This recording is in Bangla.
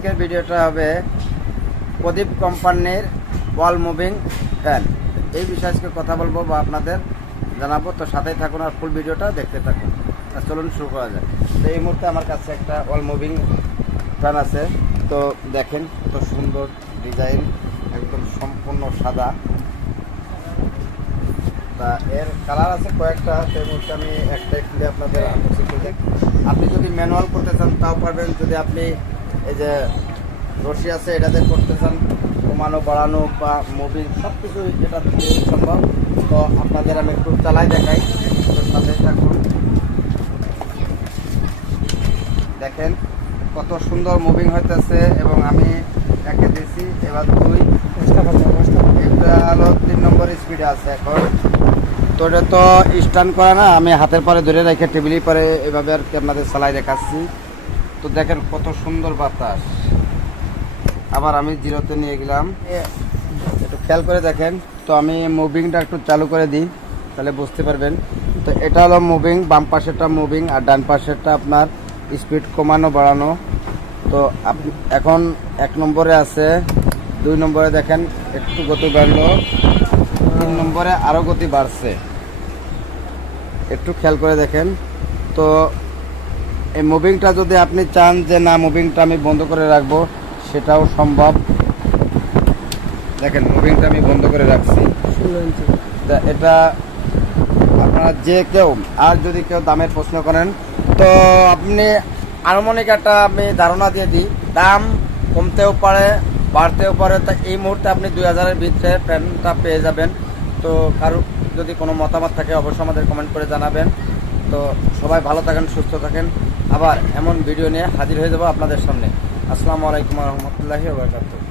আজকের ভিডিওটা হবে প্রদীপ কোম্পানির ওয়াল মুভিং ফ্যান। এই বিষয়ে আজকে কথা বলবো বা আপনাদের জানাবো, তো সাথেই থাকুন আর ফুল ভিডিওটা দেখতে থাকুন। চলুন শুরু করা যায়। তো এই মুহূর্তে আমার কাছে একটা ওয়াল মুভিং ফ্যান আছে। তো দেখেন কত সুন্দর ডিজাইন, একদম সম্পূর্ণ সাদা। তা এর কালার আছে কয়েকটা, তো এই মুহূর্তে আমি একটাই খুলে আপনাদের আনবক্সিং করে। আপনি যদি ম্যানুয়াল করতে চান তাও পারবেন, যদি আপনি এই যে রশি আছে এটাতে করতে চান, কমানো বাড়ানো বা মুভিং সব কিছু এটা সম্ভব। তো আপনাদের আমি একটু চালাই দেখাই, তো সাথে থাকুন। দেখেন কত সুন্দর মুভিং হইতেছে, এবং আমি একে দিয়েছি, এবার দুই, এটা হলো 3 নম্বর স্পিডে আছে এখন। তো এটা তো স্ট্যান্ড করা না, আমি হাতের পরে ধরে রেখে টেবিলের পরে এভাবে আর কি আপনাদের চালাই দেখাচ্ছি। তো দেখেন কত সুন্দর বাতাস। আবার আমি জিরোতে নিয়ে গেলাম, একটু খেয়াল করে দেখেন। তো আমি মুভিংটা একটু চালু করে দিই, তাহলে বুঝতে পারবেন। তো এটা হলো মুভিং, বাম পাশেরটা মুভিং আর ডান পাশেরটা আপনার স্পিড কমানো বাড়ানো। তো এখন 1 নম্বরে আছে, 2 নম্বরে দেখেন একটু গতি বাড়লো, 3 নম্বরে আরও গতি বাড়ছে, একটু খেয়াল করে দেখেন। তো এই মুভিংটা যদি আপনি চান যে না মুভিংটা আমি বন্ধ করে রাখবো, সেটাও সম্ভব। দেখেন মুভিংটা আমি বন্ধ করে রাখছি। তা এটা আপনারা যে কেউ, আর যদি কেউ দামের প্রশ্ন করেন, তো আপনি আনুমানিক একটা আমি ধারণা দিয়ে দিই, দাম কমতেও পারে বাড়তেও পারে। তা এই মুহূর্তে আপনি 2000-এর ভিতরে ফ্যানটা পেয়ে যাবেন। তো কারো যদি কোনো মতামত থাকে অবশ্যই আমাদের কমেন্ট করে জানাবেন। তো সবাই ভালো থাকেন, সুস্থ থাকেন। আবার এমন ভিডিও নিয়ে হাজির হয়ে যাব আপনাদের সামনে। আসসালামু আলাইকুম ওয়া রাহমাতুল্লাহি ওয়া বারাকাতুহু।